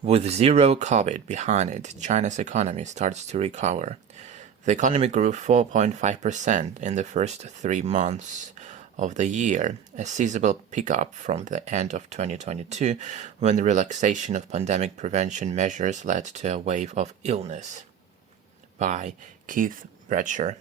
With zero COVID behind it, China's economy starts to recover. The economy grew 4.5% in the first 3 months of the year, a sizable pickup from the end of 2022, when the relaxation of pandemic prevention measures led to a wave of illness. By Keith Brecher.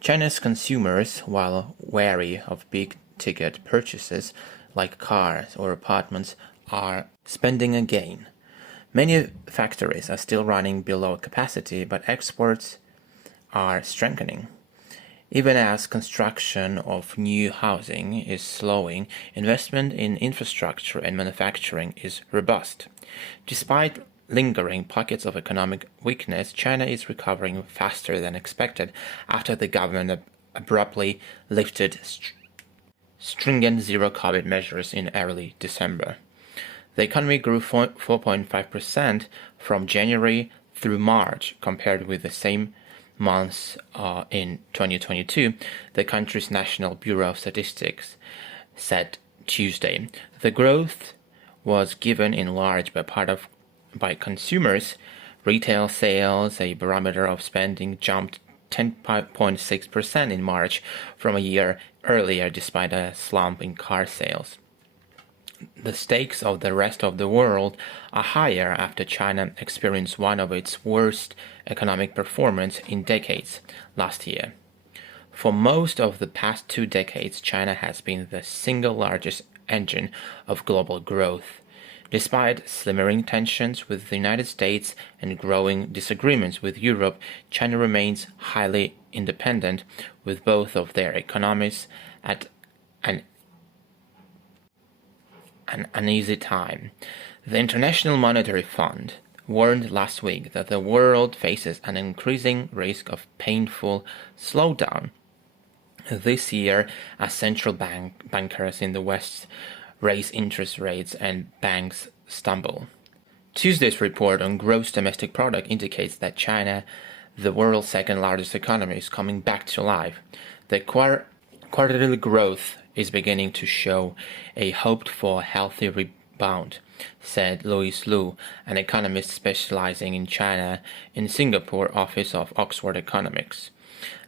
China's consumers, while wary of big-ticket purchases like cars or apartments, are spending again. Many factories are still running below capacity, but exports are strengthening. Even as construction of new housing is slowing, investment in infrastructure and manufacturing is robust. Despite lingering pockets of economic weakness, China is recovering faster than expected after the government abruptly lifted stringent zero-COVID measures in early December. The economy grew 4.5% from January through March compared with the same months in 2022, the country's National Bureau of Statistics said Tuesday. The growth was given in large by consumers. Retail sales, a barometer of spending, jumped 10.6% in March from a year earlier despite a slump in car sales. The stakes of the rest of the world are higher after China experienced one of its worst economic performance in decades last year. For most of the past 2 decades, China has been the single largest engine of global growth. Despite slimmering tensions with the United States and growing disagreements with Europe, China remains highly independent, with both of their economies at an uneasy time. The International Monetary Fund warned last week that the world faces an increasing risk of painful slowdown this year as central bankers in the West raise interest rates and banks stumble. Tuesday's report on gross domestic product indicates that China, the world's second largest economy, is coming back to life. The quarterly growth is beginning to show a hoped-for healthy rebound, said Louis Liu, an economist specializing in China in Singapore office of Oxford Economics.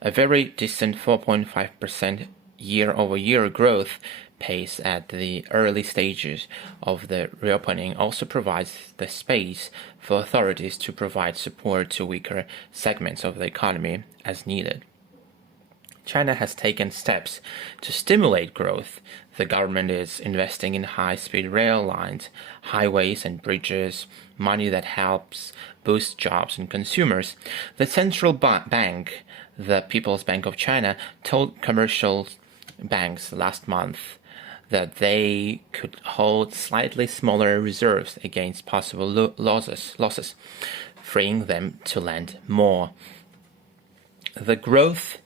A very decent 4.5% year-over-year growth pace at the early stages of the reopening also provides the space for authorities to provide support to weaker segments of the economy as needed. China has taken steps to stimulate growth. The government is investing in high-speed rail lines, highways and bridges, money that helps boost jobs and consumers. The central bank, the People's Bank of China, told commercial banks last month that they could hold slightly smaller reserves against possible losses, freeing them to lend more. The growth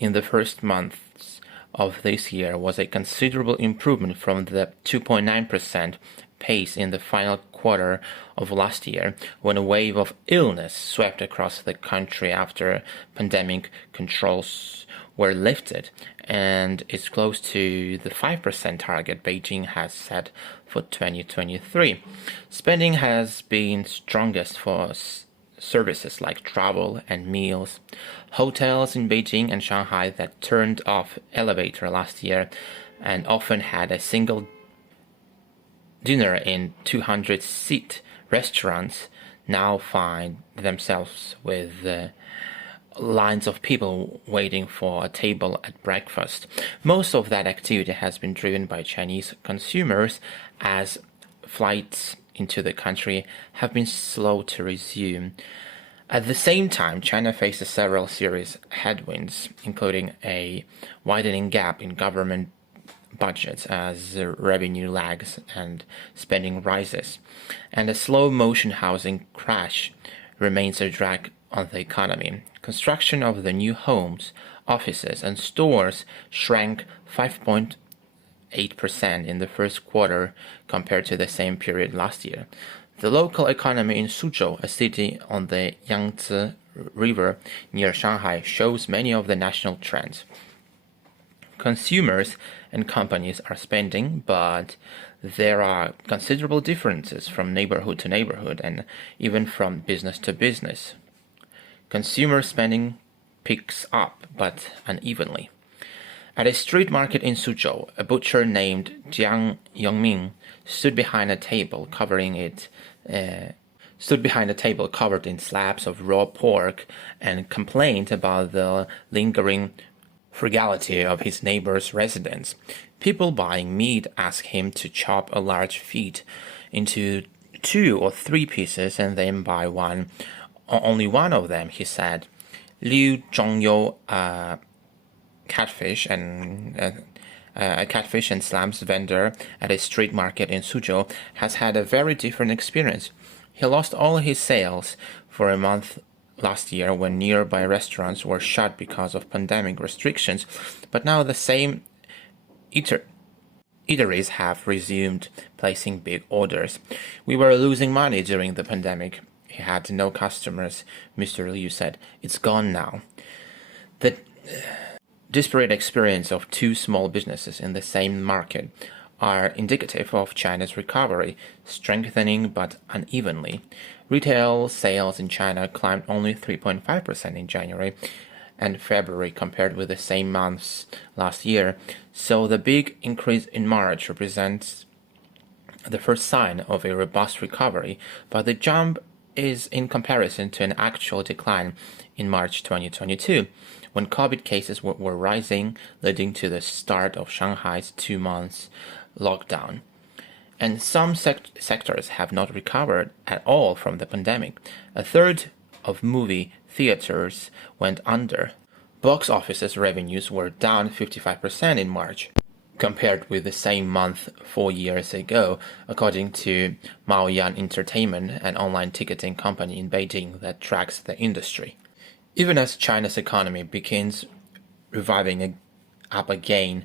in the first months of this year was a considerable improvement from the 2.9% pace in the final quarter of last year, when a wave of illness swept across the country after pandemic controls were lifted, and is close to the 5% target Beijing has set for 2023. Spending has been strongest for services like travel and meals. Hotels in Beijing and Shanghai that turned off elevator last year and often had a single dinner in 200-seat restaurants now find themselves with lines of people waiting for a table at breakfast. Most of that activity has been driven by Chinese consumers, as flights into the country have been slow to resume. At the same time, China faces several serious headwinds, including a widening gap in government budgets as revenue lags and spending rises, and a slow-motion housing crash remains a drag on the economy. Construction of the new homes, offices, and stores shrank 5.8% in the first quarter compared to the same period last year. The local economy in Suzhou, a city on the Yangtze River near Shanghai, shows many of the national trends. Consumers and companies are spending, but there are considerable differences from neighborhood to neighborhood and even from business to business. Consumer spending picks up, but unevenly. At a street market in Suzhou, a butcher named Jiang Yongming stood behind a table covered in slabs of raw pork and complained about the lingering frugality of his neighbor's residence. People buying meat asked him to chop a large feet into 2 or 3 pieces and then buy only one of them, he said. Liu Zhongyou, a catfish and slams vendor at a street market in Suzhou, has had a very different experience. He lost all his sales for a month last year when nearby restaurants were shut because of pandemic restrictions, but now the same eateries have resumed placing big orders. We were losing money during the pandemic. He had no customers, Mr. Liu said. It's gone now. The disparate experience of 2 small businesses in the same market are indicative of China's recovery, strengthening but unevenly. Retail sales in China climbed only 3.5% in January and February compared with the same months last year, so the big increase in March represents the first sign of a robust recovery, but the jump is in comparison to an actual decline in March 2022, when COVID cases were rising, leading to the start of Shanghai's 2-month lockdown. And some sectors have not recovered at all from the pandemic. A third of movie theaters went under. Box office's revenues were down 55% in March, compared with the same month 4 years ago, according to Maoyan Entertainment, an online ticketing company in Beijing that tracks the industry. Even as China's economy begins reviving up again,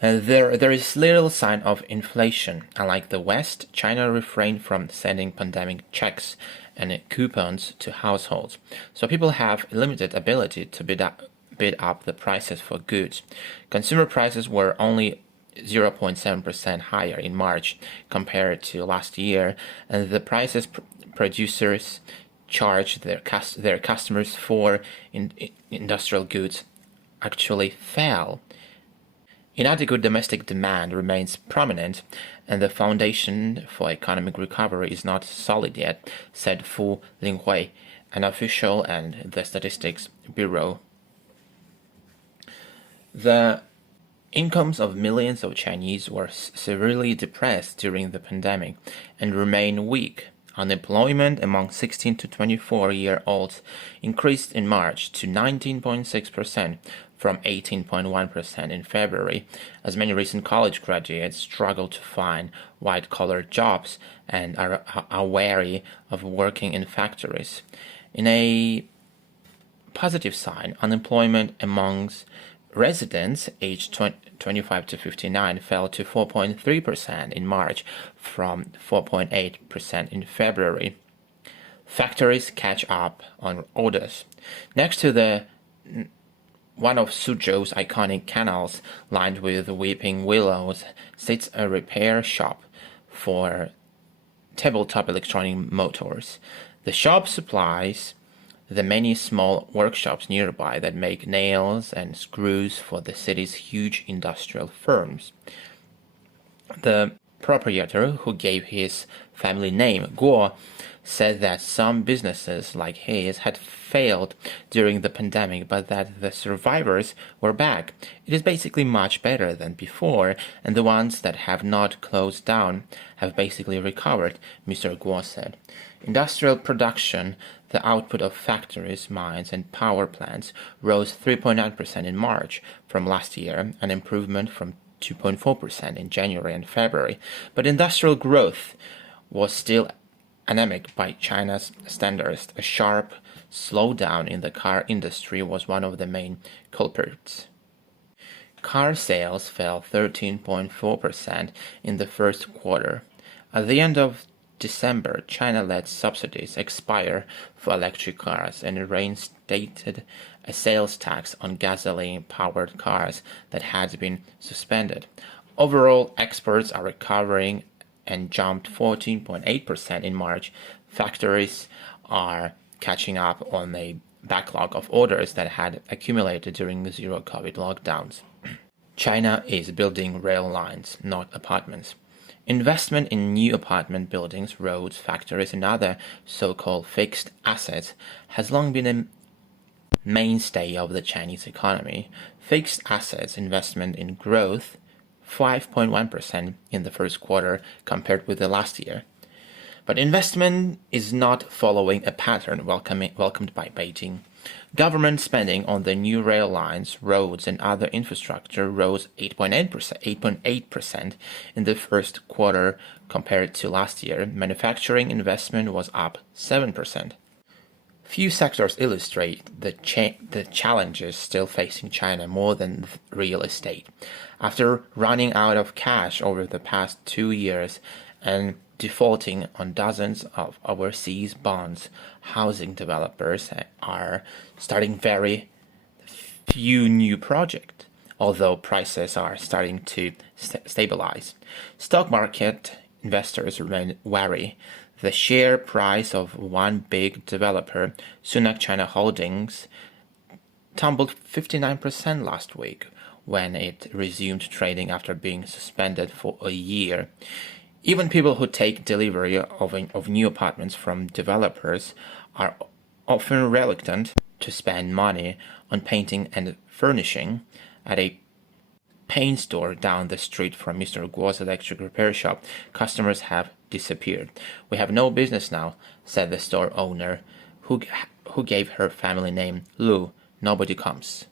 there is little sign of inflation. Unlike the West, China refrained from sending pandemic checks and coupons to households, so people have limited ability to bid up the prices for goods. Consumer prices were only 0.7% higher in March compared to last year, and the prices producers charge their customers for industrial goods actually fell. Inadequate domestic demand remains prominent, and the foundation for economic recovery is not solid yet, said Fu Linghui, an official at the Statistics Bureau. The incomes of millions of Chinese were severely depressed during the pandemic and remain weak. Unemployment among 16 to 24-year-olds increased in March to 19.6% from 18.1% in February, as many recent college graduates struggle to find white-collar jobs and are wary of working in factories. In a positive sign, unemployment amongst residents aged 25 to 59 fell to 4.3% in March from 4.8% in February. Factories catch up on orders. Next to one of Suzhou's iconic canals lined with weeping willows sits a repair shop for tabletop electronic motors. The shop supplies the many small workshops nearby that make nails and screws for the city's huge industrial firms. The proprietor, who gave his family name Guo, said that some businesses like his had failed during the pandemic, but that the survivors were back. It is basically much better than before, and the ones that have not closed down have basically recovered, Mr. Guo said. Industrial production, the output of factories, mines, and power plants, rose 3.9% in March from last year, an improvement from 2.4% in January and February. But industrial growth was still anemic by China's standards. A sharp slowdown in the car industry was one of the main culprits. Car sales fell 13.4% in the first quarter. At the end of December, China let subsidies expire for electric cars and reinstated a sales tax on gasoline-powered cars that had been suspended. Overall, exports are recovering and jumped 14.8% in March. Factories are catching up on a backlog of orders that had accumulated during the zero-COVID lockdowns. China is building rail lines, not apartments. Investment in new apartment buildings, roads, factories, and other so-called fixed assets has long been a mainstay of the Chinese economy. Fixed assets investment in growth 5.1% in the first quarter compared with the last year. But investment is not following a pattern welcomed by Beijing. Government spending on the new rail lines, roads, and other infrastructure rose 8.8% in the first quarter compared to last year. Manufacturing investment was up 7%. Few sectors illustrate the challenges still facing China more than real estate. After running out of cash over the past 2 years and defaulting on dozens of overseas bonds, housing developers are starting very few new projects, although prices are starting to stabilize. Stock market investors remain wary. The share price of one big developer, Sunac China Holdings, tumbled 59% last week when it resumed trading after being suspended for a year. Even people who take delivery of new apartments from developers are often reluctant to spend money on painting and furnishing. At a paint store down the street from Mr. Guo's electric repair shop, customers have disappeared. "We have no business now," said the store owner, who gave her family name Lu. "Nobody comes."